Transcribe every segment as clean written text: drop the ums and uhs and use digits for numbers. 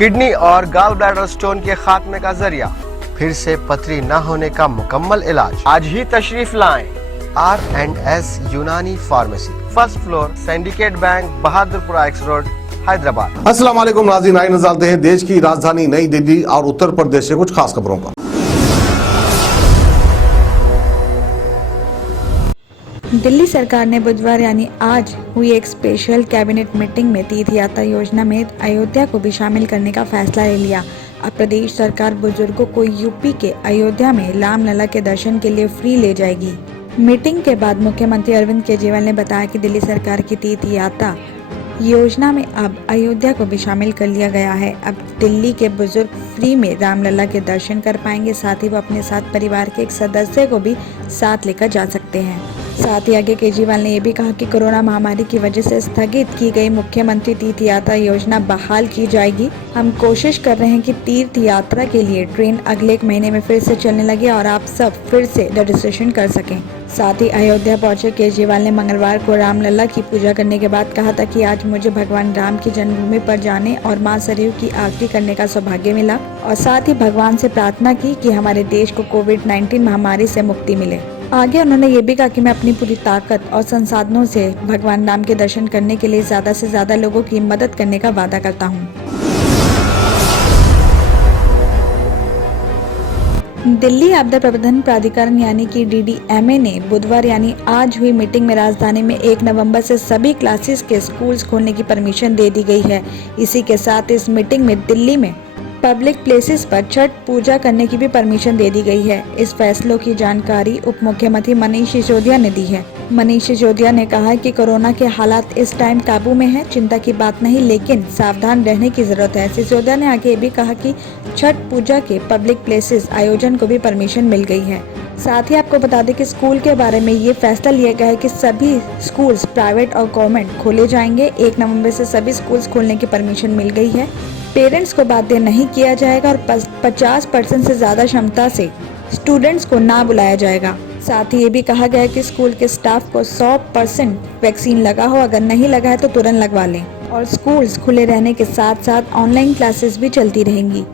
Kidney और gall bladder stone के खात्मे का जरिया, फिर से पथरी न होने का मुकम्मल इलाज। आज ही तशरीफ लाएं R&S यूनानी pharmacy, first floor, syndicate bank, Bahadurpura x road, Hyderabad. अस्सलाम वालेकुम नाज़रीन, आइए नज़र डालते हैं देश की राजधानी नई दिल्ली और उत्तर प्रदेश से कुछ खास खबरों पर। दिल्ली सरकार ने बुधवार यानी आज हुई एक स्पेशल कैबिनेट मीटिंग में तीर्थ यात्रा योजना में अयोध्या को भी शामिल करने का फैसला ले लिया। अब प्रदेश सरकार बुजुर्गों को यूपी के अयोध्या में रामलला के दर्शन के लिए फ्री ले जाएगी। मीटिंग के बाद मुख्यमंत्री अरविंद केजरीवाल ने बताया कि दिल्ली सरकार की तीर्थ यात्रा योजना में अब अयोध्या को भी शामिल कर लिया गया है। अब दिल्ली के बुजुर्ग फ्री में रामलला के दर्शन कर पाएंगे, साथ ही वो अपने साथ परिवार के एक सदस्य को भी साथ लेकर जा सकते हैं। साथ ही आगे केजरीवाल ने यह भी कहा कि कोरोना महामारी की वजह से स्थगित की गई मुख्यमंत्री तीर्थ यात्रा योजना बहाल की जाएगी। हम कोशिश कर रहे हैं कि तीर्थ यात्रा के लिए ट्रेन अगले एक महीने में फिर से चलने लगे और आप सब फिर से रजिस्ट्रेशन कर सकें। साथ ही अयोध्या पहुंचे केजरीवाल ने मंगलवार को रामलला की पूजा करने के बाद कहा था कि आज मुझे भगवान राम की जन्मभूमि पर जाने और मां सरयू की आरती करने का सौभाग्य मिला और साथ ही भगवान से प्रार्थना की कि हमारे देश को कोविड-19 महामारी से मुक्ति मिले। आगे उन्होंने ये भी कहा कि मैं अपनी पूरी ताकत और संसाधनों से भगवान राम के दर्शन करने के लिए ज्यादा से ज्यादा लोगों की मदद करने का वादा करता हूँ। दिल्ली आपदा प्रबंधन प्राधिकरण यानी कि DDMA ने बुधवार यानी आज हुई मीटिंग में राजधानी में 1 नवंबर से सभी क्लासेस के स्कूल्स खोलने की परमिशन दे दी गई है। इसी के साथ इस मीटिंग में दिल्ली में पब्लिक प्लेसेस पर छठ पूजा करने की भी परमिशन दे दी गई है। इस फैसलों की जानकारी उप मुख्यमंत्री मनीष सिसोदिया ने दी है। मनीष सिसोदिया ने कहा कि कोरोना के हालात इस टाइम काबू में है, चिंता की बात नहीं, लेकिन सावधान रहने की जरूरत है। सिसोदिया ने आगे भी कहा कि छठ पूजा के पब्लिक प्लेसेस आयोजन को भी परमिशन मिल गई है। साथ ही आपको बता दें कि स्कूल के बारे में ये फैसला लिया गया है कि सभी स्कूल्स प्राइवेट और गवर्नमेंट खोले जाएंगे। 1 नवंबर से सभी स्कूल्स खोलने की परमिशन मिल गई है। पेरेंट्स को बाध्य नहीं किया जाएगा और 50% से ज्यादा क्षमता से स्टूडेंट्स को ना बुलाया जाएगा। साथ ही ये भी कहा गया है कि स्कूल के स्टाफ को 100% वैक्सीन लगा हो, अगर नहीं लगा है तो तुरंत लगवा लें। और स्कूल्स खुले रहने के साथ साथ ऑनलाइन क्लासेस भी चलती रहेंगी।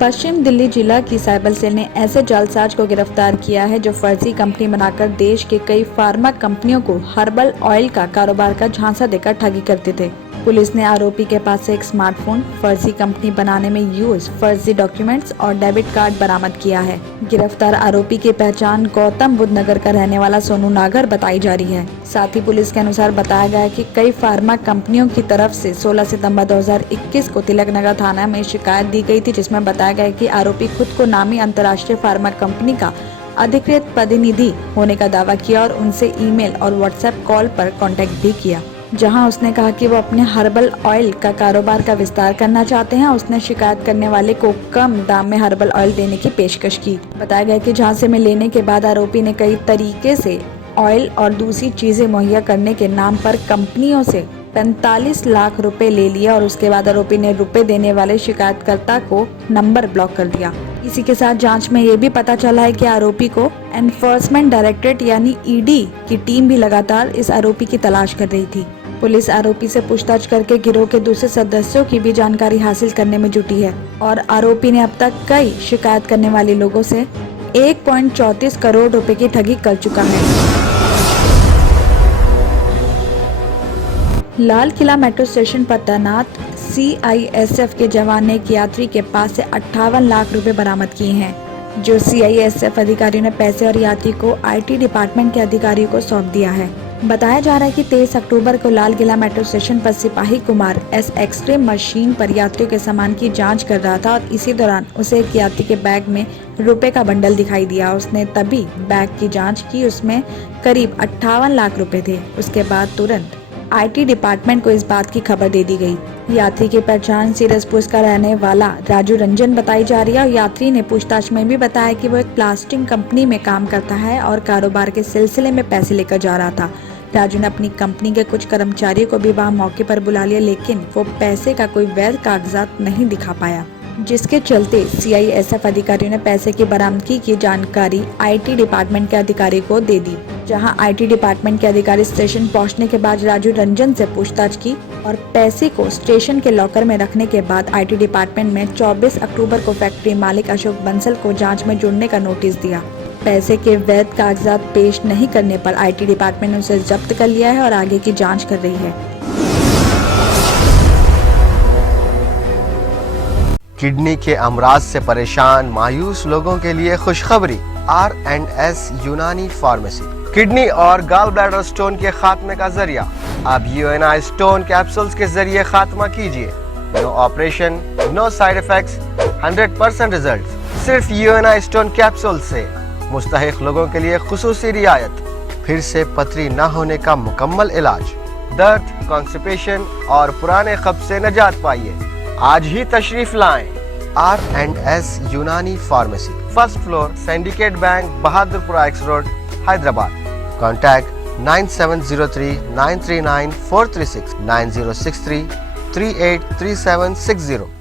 पश्चिम दिल्ली जिला की साइबर सेल ने ऐसे जालसाज को गिरफ्तार किया है जो फर्जी कंपनी बनाकर देश के कई फार्मा कंपनियों को हर्बल ऑयल का कारोबार का झांसा देकर ठगी करते थे। पुलिस ने आरोपी के पास से एक स्मार्टफोन, फर्जी कंपनी बनाने में यूज फर्जी डॉक्यूमेंट्स और डेबिट कार्ड बरामद किया है। गिरफ्तार आरोपी की पहचान गौतम बुद्ध नगर का रहने वाला सोनू नागर बताई जा रही है। साथ ही पुलिस के अनुसार बताया गया है कि कई फार्मा कंपनियों की तरफ से 16 सितंबर 2021 को तिलक नगर थाना में शिकायत दी गई थी, जिसमें बताया गया कि आरोपी खुद को नामी अंतर्राष्ट्रीय फार्मा कंपनी का अधिकृत प्रतिनिधि होने का दावा किया और उनसे ईमेल और व्हाट्सएप कॉल पर कॉन्टेक्ट भी किया, जहां उसने कहा कि वो अपने हर्बल ऑयल का कारोबार का विस्तार करना चाहते हैं। उसने शिकायत करने वाले को कम दाम में हर्बल ऑयल देने की पेशकश की। बताया गया कि झांसे में लेने के बाद आरोपी ने कई तरीके से ऑयल और दूसरी चीजें मुहैया करने के नाम पर कंपनियों से 45 लाख रुपए ले लिया और उसके बाद आरोपी ने रुपए देने वाले शिकायतकर्ता को नंबर ब्लॉक कर दिया। इसी के साथ जांच में ये भी पता चला है कि आरोपी को एनफोर्समेंट डायरेक्टरेट यानी ED की टीम भी लगातार इस आरोपी की तलाश कर रही थी। पुलिस आरोपी से पूछताछ करके गिरोह के दूसरे सदस्यों की भी जानकारी हासिल करने में जुटी है और आरोपी ने अब तक कई शिकायत करने वाले लोगों से 1.34 करोड़ रुपए की ठगी कर चुका है। लाल किला मेट्रो स्टेशन पर तैनात CISF के जवान ने एक यात्री के पास से 58 लाख रुपए बरामद किए हैं, जो CISF अधिकारियों ने पैसे और यात्री को IT डिपार्टमेंट के अधिकारियों को सौंप दिया है। बताया जा रहा है कि 23 अक्टूबर को लाल किला मेट्रो स्टेशन पर सिपाही कुमार एक्स-रे मशीन पर यात्रियों के सामान की जांच कर रहा था और इसी दौरान उसे एक यात्री के बैग में रुपए का बंडल दिखाई दिया। उसने तभी बैग की जांच की, उसमें करीब 58 लाख रुपए थे। उसके बाद तुरंत IT डिपार्टमेंट को इस बात की खबर दे दी गई। यात्री की पहचान सीरसपुर का रहने वाला राजू रंजन बताई जा रही है और यात्री ने पूछताछ में भी बताया कि वो एक प्लास्टिक कंपनी में काम करता है और कारोबार के सिलसिले में पैसे लेकर जा रहा था। राजू ने अपनी कंपनी के कुछ कर्मचारियों को भी वहां मौके पर बुला लिया, लेकिन वो पैसे का कोई वैध कागजात नहीं दिखा पाया, जिसके चलते CISF अधिकारियों ने पैसे की बरामदगी की जानकारी IT डिपार्टमेंट के अधिकारी को दे दी, जहां आईटी डिपार्टमेंट के अधिकारी स्टेशन पहुंचने के बाद राजू रंजन से पूछताछ की और पैसे को स्टेशन के लॉकर में रखने के बाद आईटी डिपार्टमेंट में 24 अक्टूबर को फैक्ट्री मालिक अशोक बंसल को जांच में जुड़ने का नोटिस दिया। पैसे के वैध कागजात पेश नहीं करने पर आईटी डिपार्टमेंट ने उसे जब्त कर लिया है और आगे की जांच कर रही है। किडनी के अमराज से परेशान मायूस लोगों के लिए खुशखबरी। R&S यूनानी फार्मेसी किडनी और गॉल ब्लैडर स्टोन के खात्मे का जरिया। अब UNI स्टोन कैप्सूल्स के जरिए खात्मा कीजिए। No operation, no side effects, 100% result. सिर्फ UNI स्टोन कैप्सूल से मुस्तहिक लोगों के लिए खुसूसी रियायत। फिर से पथरी न होने का मुकम्मल इलाज। दर्द, कॉन्स्टिपेशन और पुराने कब्ज से निजात पाइए। आज ही तशरीफ लाएं। R&S यूनानी pharmacy, first floor, syndicate bank, Bahadurpura x road, Hyderabad. Contact 9703 939 436 9063 383760।